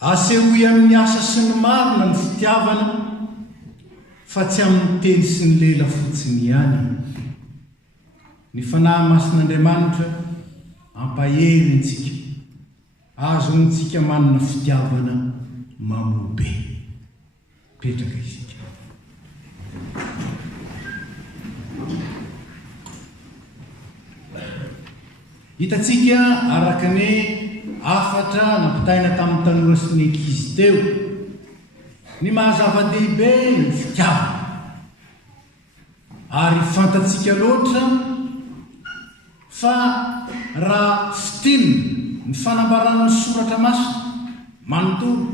asehoy amin'ny asa sy ny marina ny fitiavana fa tsy amin'ny teny sy ny lela fotsiny ihany. Ny fanahy masin'Andriamanitra ampaheryntsika azontsika manana fitiavana mamobe. Petraka isika. Hitatsika araka ny afatra nampitaina tamin'ny tanora sy ny ankizy teo ny mahazava-dehibe ny fitiavana, ary fantatsika loatra fa raha fitinina ny fanambaran'ny soratra masina manontolo,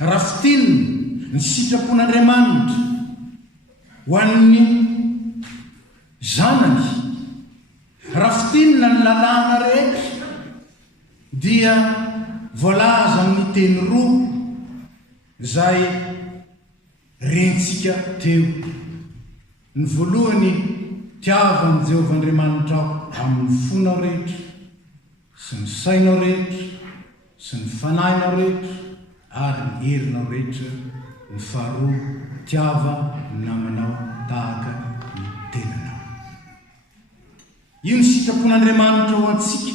raha fitinina ny sitrapon'Andriamanitra ho an'ny zanany, raha fitinina ny lalàna rehetra dia voalaza amin'ny teny roa izay rentsika teo. Ny voalohany, tiavan'i Jehovah Andriamanitra aho amin'ny fonao rehetra sy ny sainao rehetra sy ny fanahinao rehetra ary ny herinao rehetra. Ny faharoa, tiava namanao tahaka ny tenanao. Io ny sitrapon'Andriamanitra ho antsika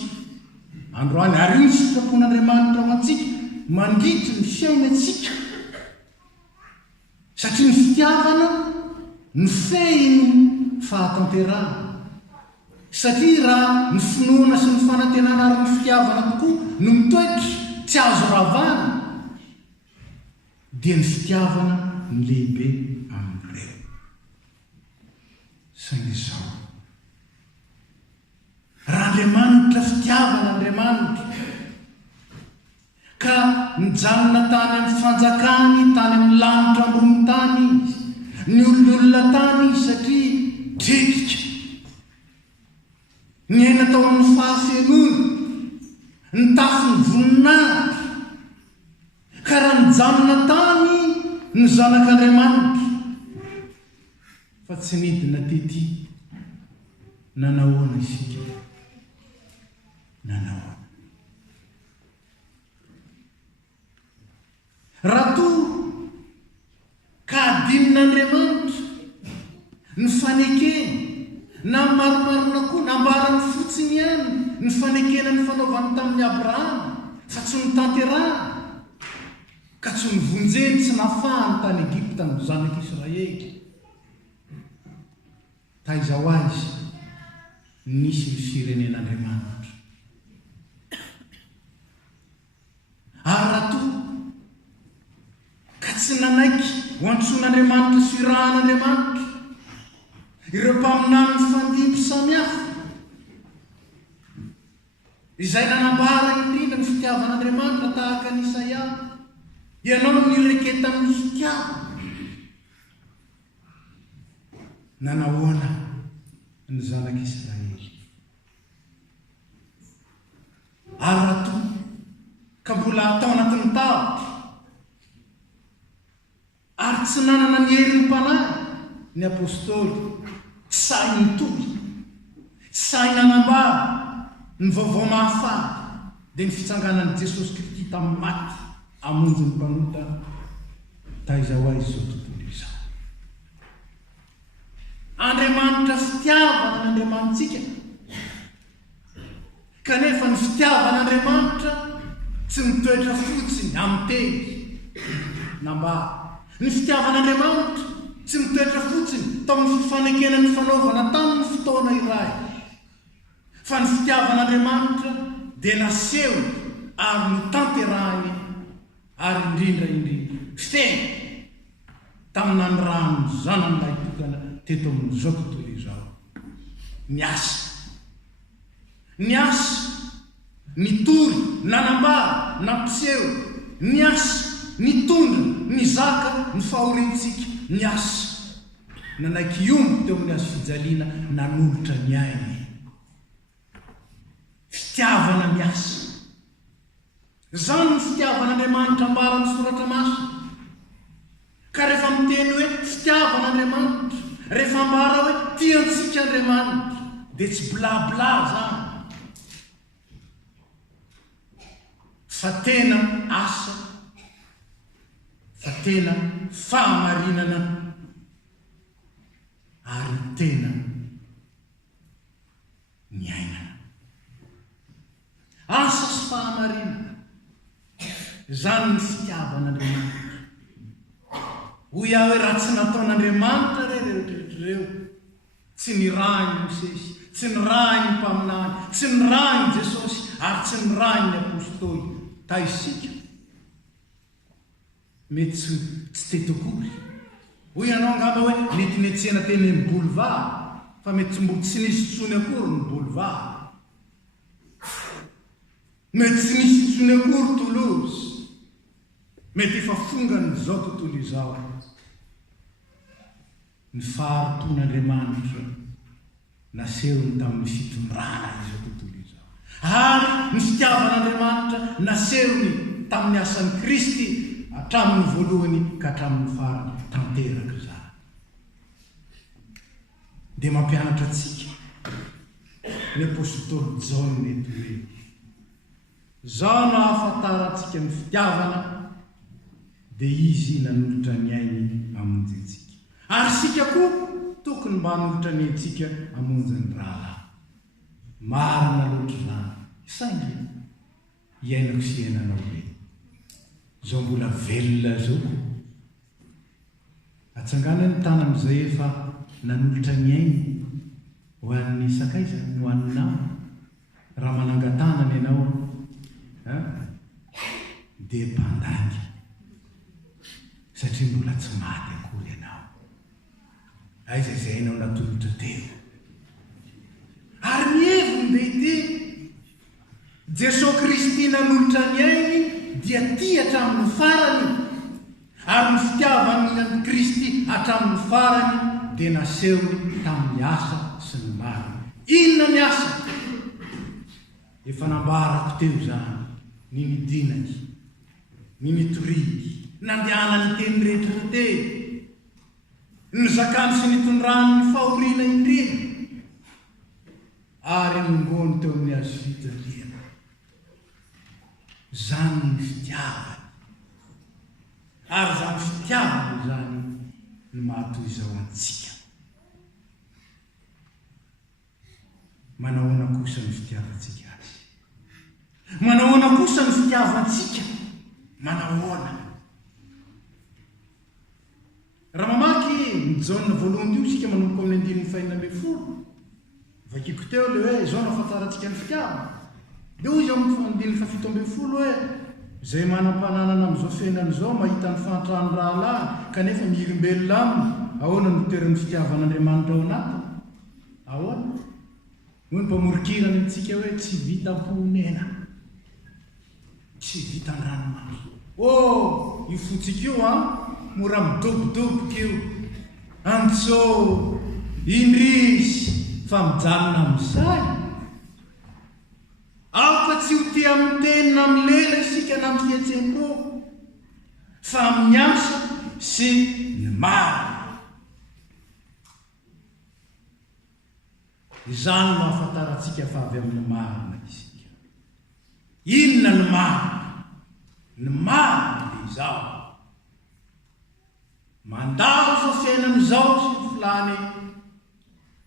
androany, ary io ny sitrapon'Andriamanitra ho antsika mandritry ny fiainantsika, satria ny fitiavana ny fehiny fahatanterana. Satria raha ny finoana sy ny fanantenana ary ny fitiavana tokoa no mitoetra tsy azo ravana, dia ny fitiavana ny lehibe amin'ireo. Saingy izao, raha Andriamanitra fitiavana Andriamanitra ka nijanona tany amin'ny fanjakany, tany amin'ny lanitra ambony tany izy, ny olona tany izy satria dretrika ny aina tao amin'ny fahafenona, ny tafin'ny voninahitra, ka raha nijanona tany ny zanak'Andriamanitra fa tsy nidina tety, nanahoana isika? Nanahoana? Raha toa ka adinon'Andriamanitra ny fanekena na marimarina koa nambarany fotsiny ihany ny fanekena ny fanaovany tamin'ny Abrahama, fa tsy ny tanterana, ka tsy ny vonjeny tsy nafahany tany Egypta ny zanak'Israely. Taizao aiza nisy ny firenen'Andriamanitra. Ary raha toa ka tsy nanaiky ho antson'Andriamanitra sy irahan'Andriamanitra ireo mpaminany ny fandimby samihafa izay nanambara indrindra ny fitiavan'Andriamanitra tahaka ny Isaia, ianao nireketa amin'ny fitiavana. Nanahoana ny zanak'Israely? Ary raha toa ka mbola atao anatin'ny tavitra ary tsy nanana ny herin'ny mpanahy ny apôstôly, tsy sahy nitohy, tsy sahy nanambara ny vaovao mahafaty dia ny fitsanganan'i Jesosy Kristy tamin'ny maty amonjy ny mpanota. Taizao aiza izao tontolo izao? Andriamanitra fitiavana n'Andriamanitsika, kanefa ny fitiavan'Andriamanitra tsy mitoetra fotsiny amin'ny teny nambara. Ny fitiavan'Andriamanitra tsy mitoetra fotsiny tao amin'ny fifanekena ny fanaovana tamin'ny fotoana iray, fa ny fitiavan'Andriamanitra dia naseho ary nitanterahany ary indrindra feny tamin'ny nanirahany zanan'ilay tokana teto amin'izao tontolo izao. Ny asa nitory, nanambara, nampiseho, ny asa nitondra, ny zaka, ny fahorintsika, ny asa nanaiky iomby teo amin'ny azo fijaliana, nanolotra ny ainy. Fitiavana ny asa. Zany ny fitiavan'Andriamanitra ambara ny soratra masina. Ka rehefa miteny hoe fitiavan'Andriamanitra, rehefa ambara hoe tiantsika Andriamanitra, dia tsy blabla zany, fa tena asa, fa tena fahamarinana, ary tena ny ainana. Asa sy fahamarinana zany ny fitiavan'Andriamanitra. Hoy aho hoe raha tsy nataon'Andriamanitra rehetrarehetrareo, tsy nirainy Mosesy, tsy nirainy mpaminany, tsy nirainy Jesosy, ary tsy nirainy ny apôstôly, ta isika mety tsy tetokory. Hoy ianao angamba hoe mety netsena teny ny boulevard, fa mety tsy nisy tsony akory ny boulevard, mety tsy nisy tsony akory Toulouse, mety efa fongany zao tontolo izao. Ny fahariton'Andriamanitra nasehony tamin'ny fitondrana izao tontolo izao, ary ny fitiavan'Andriamanitra nasehony tamin'ny asan'ny Kristy hatramin'ny voalohany ka hatramin'ny farany tanteraka zany. Dia mampianatra antsika ny apôstôly Jaona eto hoe zao no ahafantarantsika ny fitiavana, dia izy nanolotra ny ainy hamonjy antsika. Ary sika koa tokony mba hanolotra ny antsika hamonjy ny rahalahy. Marina loatra zany, saingy iainako sy iainanao hoe zao mbola velona zao, atsangana ny tana amin'izay efa nanolotra ny ainy ho an'ny sakaiza, ho an'ny nama. Raha manangan-tanana ianao dia mpandangy, satria mbola tsy maty akory ianao. Aiza izay ianao natolotra teo. Ary ny heviny dia ity: Jesosy Kristy nanolotra ny ainy dia ty hatramin'ny farany, ary ny fitiavan'ny Kristy hatramin'ny farany dia nasehony tamin'ny asa sy ny marina. Inona ny asa? Efa nambarako teo zany, ny nidinaky, ny nitoriky, nandehanany teny rehetra teny, ny zakany sy nitondrany ny fahoriana indrindra, ary nombony teo amin'ny azo fijaliana. Zany ny fitiavany, ary zany fitiavany zany ny mahatoy izao antsika. Manahoana kosa ny fitiavantsika azy? Manahoana kosa ny fitiavantsika? Manahoana? Raha mamaky ny Jaona voalohany io, sika manomboka amin'ny 9:40, vakiko teo le hoe zao no ahafantarantsika ny fitiavana. Dia hoy izy amin'ny 7:70 hoe zay manam-pananana amin'izao fiainana izao mahita ny fantrany rahalahy kanefa mihirim-belona aminy, ahoana no toeran'ny fitiavan'Andriamanitra ao anatiny? Ahoana? Hoy ny mpamorikirana amintsika hoe tsy vita ponena, tsy vita an-dranomasina. Oh, io fotsika io mora midobodoboka io, antsô indrisy fa mijanona amin'izay. Afa tsy ho tia amin'ny teny na amin'ny lela isika na amin'ny fihetsen-po, fa amin'ny asa sy ny marina. Izany no ahafantarantsika fa avy amin'ny marina isika. Inona ny marina? Ny marina dia izao: mandalo fa fiainan'izao sy ny filany,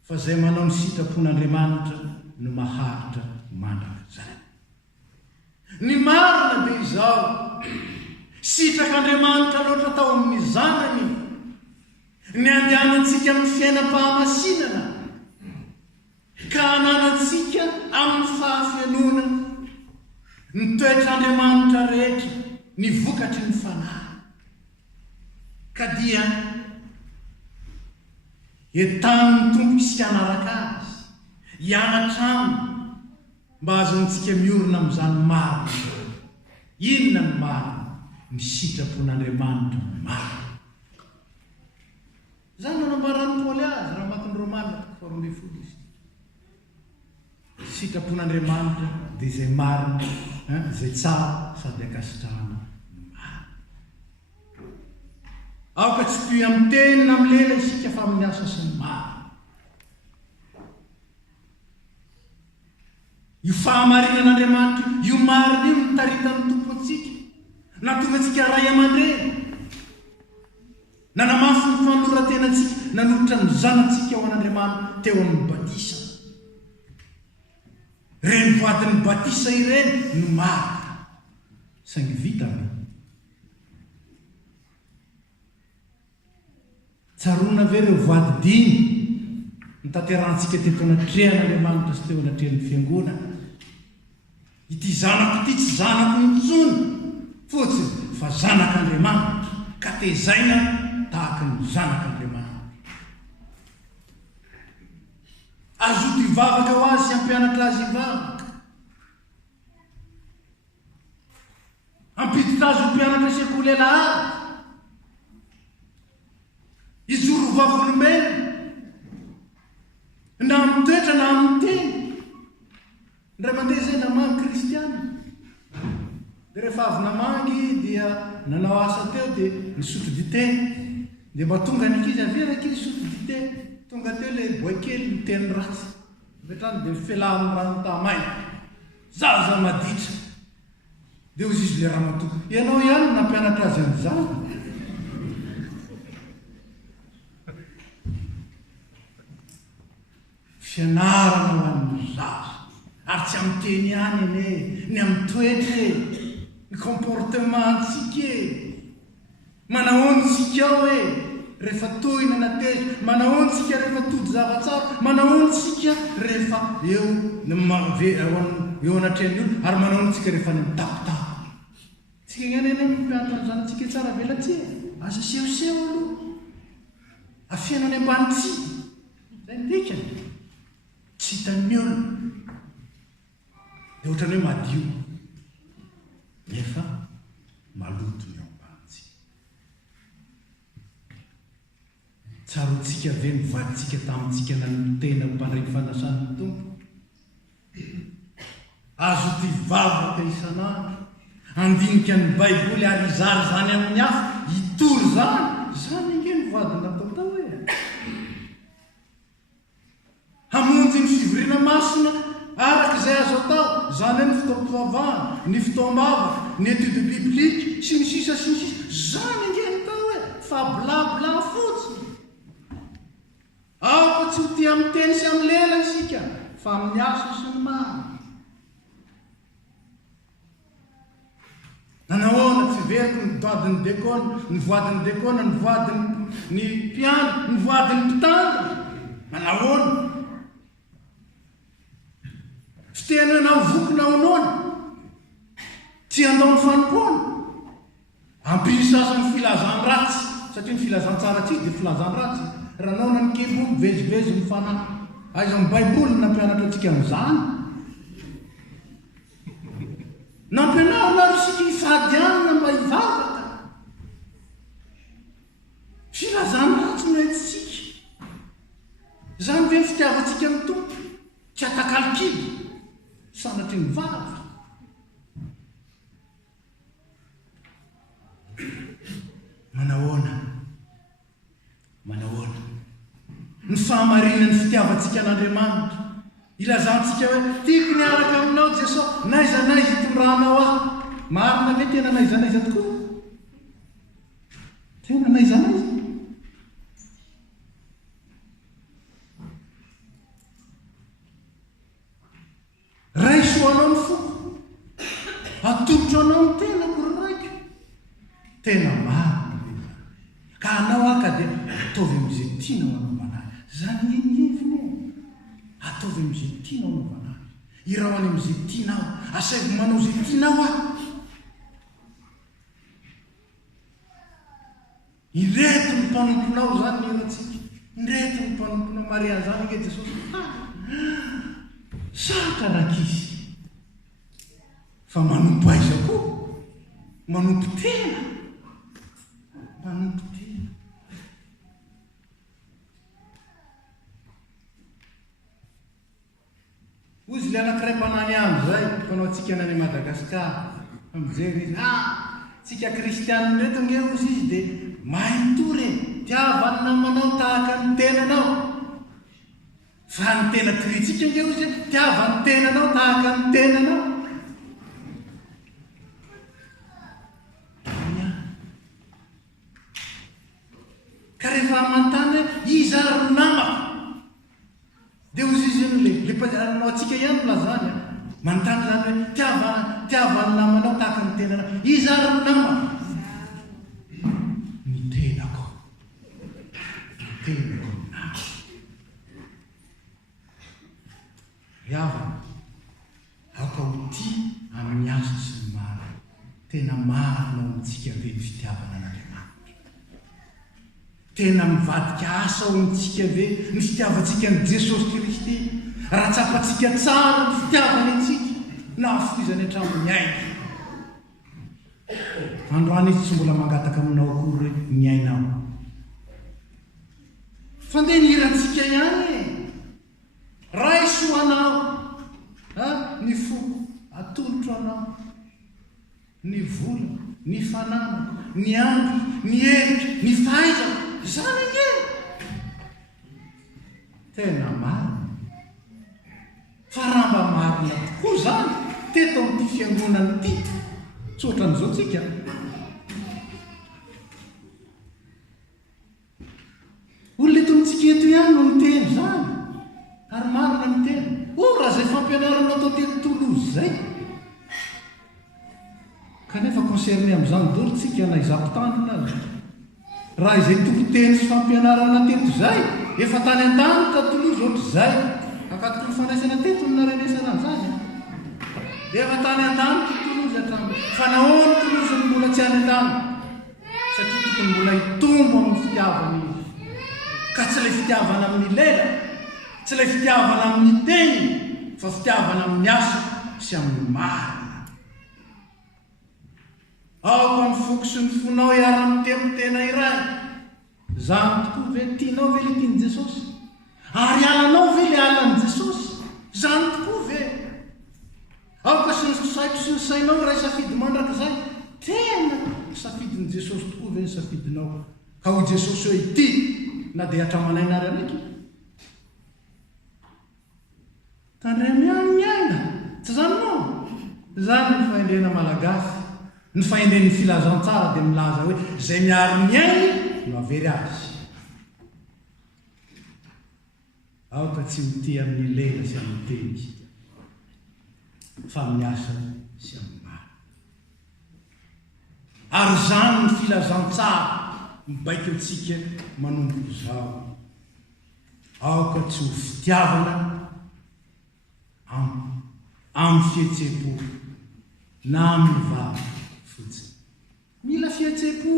fa zay manao ny sitrapon'Andriamanitra no maharitra mandraka zany. Ny marina dia izao: sitrak'Andriamanitra loatra tao amin'ny zanany, ny andehanantsika amin'ny fiainam-pahamasinana, ka hananantsika amin'ny fahafianona ny toetr'Andriamanitra rehetra, ny vokatry ny fanahy. Ka dia entan'ny tompo isika hanaraka azy, hianatra aminy mba azontsika miorina amin'izany marina. Inona ny marina? Ny sitrapon'Andriamanitra ny marina. Zany nanambaran'ny Paoly azy raha maky ny Romana 12:10. Sitrapon'Andriamanitra dia izay marina, izay tsara sady ankasitrahana ny marina. Aoka tsy toy amin'ny teny na amin'ny lela isika fa amin'ny asa sy ny marina. Io fahamarinan'Andriamanitra io marina io mitaritan'ny tompo amintsika, natonga antsika ray aman-dreny, nanamafy ny fanoloran-tenantsika, nanolotra ny zanantsika ao an'Andriamanitra teo amin'ny batisa. Reny vadin'ny batisa ireny no marika saingy vita me. Tsaroana ve ireo vady dimy nitaterantsika teto anatrehan'Andriamanitra sy teo anatrehan'ny fiangonana. Ity zanako ity tsy zanako intsony fotsiny fa zanak'Andriamanitra, ka tezaina tahaka ny zanak'Andriamanitra. Azoto hivavaka ho azy sy hampianatra azy hivavaka, ampiditra azy ho mpianatra sekoly alahady, hijoro vavolombelona na amin'ny toetra na amin'ny teny. Ndray mandeha zay namangy kristiana, dia rehefa avy namangy dia nanao asa teo dia nisotro dite, dia mba tonga ny ankizy avela ankizy sotro dite, tonga teo le boakely miteny ratsy metrany dia mifela amin'ny rano tamaina, zaza maditra dia ozy izy le ramatoa, ianao ihany nampianatra azy an'izany. Fianarana ho an'ny zaza, ary tsy amin'ny teny ihany ene, ny amin'ny toetra, ny comportementsika, manahoantsika ao rehefa tohina na tezo, manahoantsika rehefa tody zavatsara, manahoantsika rehefa eo anatrehany olo, ary manahoantsika rehefa ny mitapitapa. Tsika ihany eny mpianatra ny zanantsika tsara velatsia, aza sehoseho aloha, afiana any ambanitsy, zay ny dikany. Tsy hitan'ny olona dia ohatrany hoe madio nefa maloto ny ao ambanitsy. Tsaroantsika ve mivaditsika tamintsika nanomtena mpandray fanasany tompo, azo ty vavaka isanandro, andinika ny baiboly ary izary zany amin'ny hafa, hitory zany inge ny vadina taotao hoe hamonjy ny fivoriana masina araka izay azo atao, zany hoe ny fotoam-pivavahana, ny fotoam-bavaka, ny étude biblique sy ny sisa, zany inge ny tao hoe fa blabla fotsiny. Aoka tsy ho tia amin'ny teny sy amin'ny lela isika, fa amin'ny asa sy ny maro. Nanahoana tsy veriko ny vadin'ny dekona, ny vadin'ny dekona, ny vadin'ny mpiano, ny vadin'ny mpitandro, nanahoana fitena na vokona onoana, tsy andao ny fanompoana, ampiny sasany filazany ratsy, satria ny filazantsara tsy dia filazany ratsy. Raha naona ny kemboly vezivezy ny fanahy, aiza amin'ny baiboly nampianatra antsika amin'izany. Nampianarina isika hifadianana mba hivavaka, filazany ratsy no entsika. Zany ve ny fitiavantsika amin'ny tompo, tsy atakalikily sanatry ny vava. Manahoana ny fahamarinany fitiavantsika an'Andriamanitra, ilazantsika hoe tiako ny araka aminao Jesosy, naiza itondrahanao aho. Marina ve tena naiza tokoa? Tena naiza. Raisoanao ny foko, atolotra anao ny tena kororaiky, tena marina. Ka anao aka dia ataovy amin'izay tianao anaovana azy. Zany iniviny ataovy amin'izay tianao anaovana azy. Irao any amin'izay tianao, asaivy manao izay tianao aho. Ireto ny mpanomponao zany ny iratsika, ireto ny mpanomponao Maria zany nge Jesosy. Saraka rakizy fa manompo aiza koa, manompo tena. Ozy le anankiray mpanany andro zay, mpanao antsika any Madagasikara, mijery izy, tsika kristianina reto nge ozy izy dia mahay mitory, tiavany namanao tahaka ny tenanao. Fa ny tena tiritsika nge ozy, tiavany tenanao tahaka ny tenanao. rehefa mantany iza ro namako dia ozy izy le mpaanao atsika ihany lazany manontany zany hoe tiavany namanao tahaka ny tenanao iza ro namako ny tenako namako riavana aoka ho ty amin'ny azo sy ny maro tena marinao ntsika ve ny fitiavana an'Andriamanitra tena mivadika asa ho ntsika ve ny fitiavantsika ny Jesosy Kristy raha tsapantsika tsara ny fitiavana antsika na foizany hatramin'ny aina androany izy tsy mbola mangataka aminao akory ny ainao fa ndeha ny hirantsika ihany ray soanao ny foko atolotro anao ny vola ny fananako ny andro ny erika ny fahaizako zany nye tena marina fa raha mba marina tokoa zany teto amin'ity fiangonana ity tsoatran'izao tsika olona eto amintsika eto ihany no miteny zany ary marina miteny raha zay fampianarana atao teny Tolozy zay kanefa concerné amin'izany dolo tsika na izapitandrina raha izay tokoteny sy fampianarana teto zay efa tany an-tany ka Tolozy ohatry zay akatoko ny fanaisana teto ny narenesana an'izany efa tany an-tany ty Tolozy hatramy fa nahoany Tolozy ny mbola tsy any an-tany satria tokony mbola hitombo amin'ny fitiavana izy ka tsy ilay fitiavana amin'ny lela tsy ilay fitiavana amin'ny teny fa fitiavana amin'ny asa sy amin'ny marina aoka ny foko sy ny fonao hiara-miteny tena iray zany tokoa ve tianao ve le tiany Jesosy ary alanao ve le alan'i Jesosy zany tokoa ve aoka sy ny saitro sy ny sainao ray safidy mandrakizay tena safidin'i Jesosy tokoa ve ny safidinao ka ho Jesosy hoe ity na dia hatramanainary anaiky tandremy ihany ny aina tsy zany no zany ny fahendrena malagasy ny fahendren'ny filazantsara dia milaza hoe zay miaro ny ainy no avery azy aoka tsy mity amin'ny lela sy amin'ny teny isika fa amin'ny asa sy amin'ny maro ary zany ny filazantsara mibaiko antsika manomboka izao aoka tsy ho fitiavana amin'ny fihetsem-po na amin'ny vava fotsiny mila fihetsem-po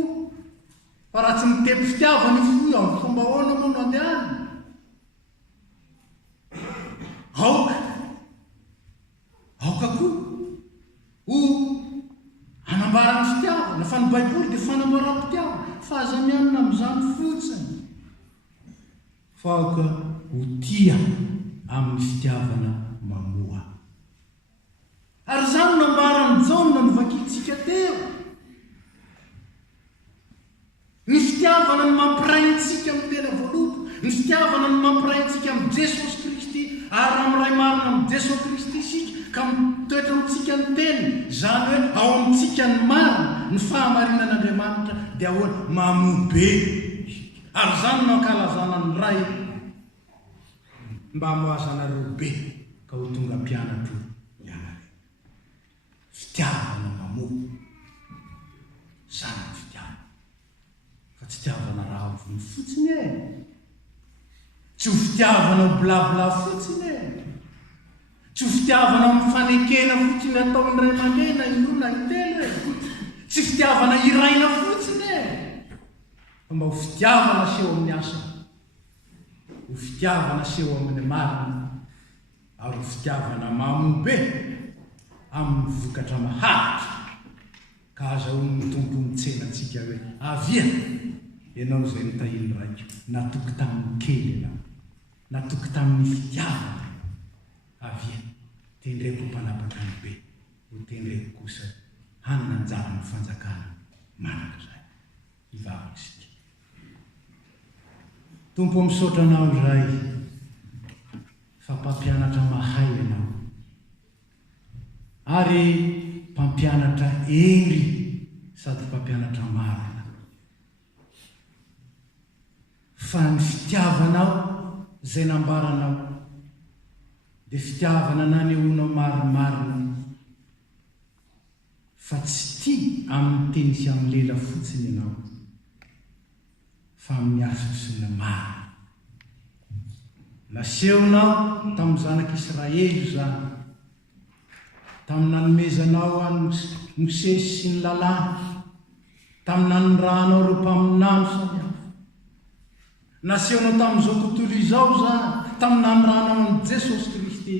fa raha tsy mitepy fitiavana fo amin'ny fomba ahoana moa no andehana aoka koa ho hanambarany fitiavana fa ny baiboly dia fanambaram-pitiavana fa aza mianina amin'izany fotsiny fa aoka ho tia amin'ny fitiavana mamoa ary zany nambarany Jaona ny vakitsika teo ny fitiavana ny mampiray antsika amin'ny tena voaloto ny fitiavana ny mampiray antsika amin'ny Jesosy Kristy ary amin'ray marina amin'ny Jesosy Kristy isika ka mitoetra amintsika ny teny zany hoe ao amintsika ny marina ny fahamarinan'Andriamanitra dia ahoana mamobe ary zany nankalazana ny ray mba hamoazanareo be ka ho tonga mpianatro ianareo fitiavana mamoa zany ny fitiavana fa tsy tiavana raha vony fotsiny tsy ho fitiavana blabla fotsiny tsy ho fitiavana mifanekena fotsiny ataon'ny ray aman-dreny inona itelo tsy fitiavana iraina fotsiny fa mba ho fitiavana seho amin'ny asa ho fitiavana seho amin'ny marina ary ho fitiavana mamobe amin'ny vokatra maharitra ka azahoany tompo mitsenantsika hoe avia ianao zay nitahiny raiko natoky tamin'ny kely ianao natoky tamin'ny fitiavana avia tendreko mpanapaka ny be ho tendreko kosa hanina anjara ny fanjakana manaka zay ivavaka sika tompo misaotra anao zay fa mpampianatra mahay ianao ary mpampianatra ery sady mpampianatra marina fa ny fitiavanao zay nambaranao dia fitiavana nanehoanao marimarina fa tsy tia amin'ny teny sy amin'ny lela fotsiny ianao fa amin'ny asa sy ny mary. Nasehonao tamin'ny zanak'Israely zany, tamin'ny nanomezanao any Mosesy sy ny lalàna, tamin'ny nanondranao ireo mpaminano samihafa. Nasehonao tamin'izao tontolo izao zany, tamin'ny nanondranao an'i Jesosy Kristy,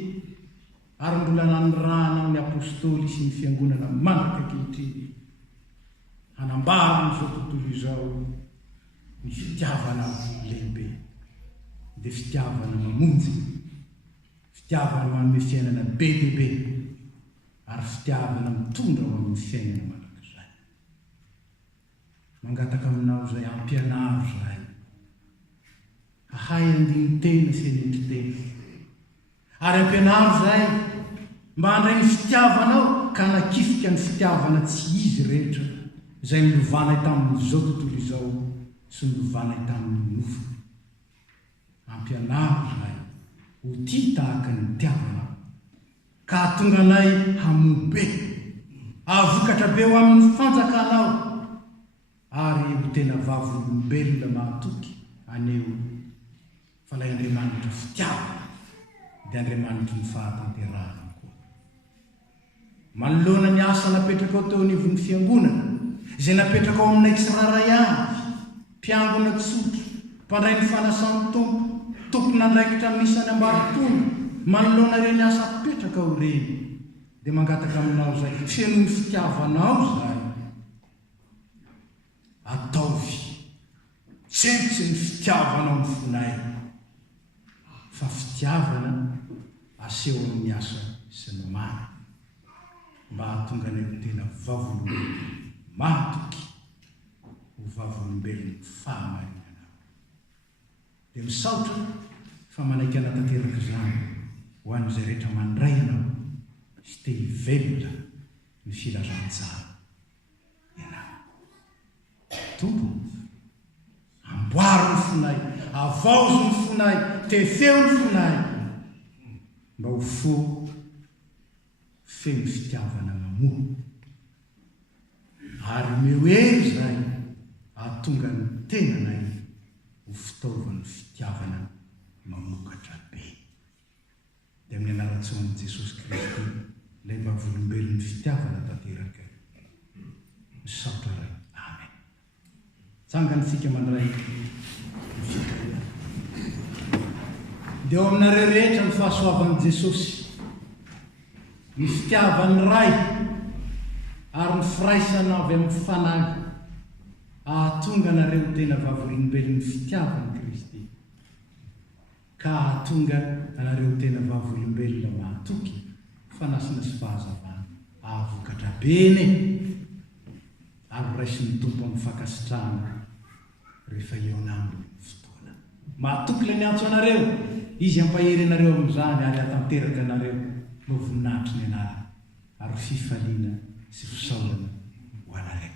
ary mbola nanondranao ny apôstôly sy ny fiangonana mandraka ankehitriny hanambara n'izao tontolo izao ny fitiavana lehibe, dia fitiavana mamonjy, fitiavana manome fiainana be dia be, ary fitiavana mitondra ho amin'ny fiainana mandrakizay. Mangataka aminao zay ampianaro zay, hahay andiny tena sy anindry tena, ary ampianaro zay mba handray ny fitiavanao ka nakifika ny fitiavana tsy izy rehetra zay nilovanay tamin'izao tontolo izao sy nilovanay tamin'ny nofo. Ampianaro zay ho tia tahaka ny tiavanao, ka hatonga anay hamobe, ahavokatra be ho amin'ny fanjakanao, ary ho tena vavolombelona mahatoky aneo. Fa ilay Andriamanitra fitiavana dia Andriamanitra ny fahatanterahana koa. Manoloana ny asa napetraka ao teo anivon'ny fiangonana, izay napetraka ao aminay tsiraray avy, mpiangona tsotra, mpandray ny fanasan'ny tompo nandraikitra misany ambaritonga, manoloana ireny asa apetraka ao ireny, dia mangataka aminao zay feno ny fitiavanao zay ataovy, tsentsy ny fitiavanao ny fonay, fa fitiavana aseho amin'ny asa sy ny mary, mba hahatonga anay ho tena vavolombelona mahatoky, ho vavolombelona fahamarinana. Dia misaotra fa manaiky anatanteraka izany ho an'izay rehetra mandray ianao sy te hivelona ny filazantsara ianao. Tompo, amboaro ny fonay, avaozo ny fonay, tefeo ny fonay, mba ho fo feno fitiavana mamoa, ary mehoery zay ahatonga ny tenanay ho fitaovan'ny fitiavana mamokatra be. Dia amin'ny anaratsoan'i Jesosy Kristy ilay vavolombelon'ny fitiavana tanteraka misaotra ray. Amen. Tsangantsika mandray ny fitiavana. Dia ao aminareo rehetra ny fahasoavan'i Jesosy, ny fitiavan'ny ray ary ny firaisana avy amin'ny fanahy, ahatonga anareo tena vavolombelon'ny fitiavan'i Kristy, ka ahatonga anareo tena vavolombelona mahatoky, fanasina sy fahazavana, ahavokatra bene, ary raisin'ny tompo amin'ny fankasitrahana rehefa eo anaminy fotoana. Mahatoky ilay niantso anareo, izy ampahery anareo amin'izany, ary hatanteraka anareo mba voninahitry ny anarany, ary fifaliana sy fisaolana ho anareo.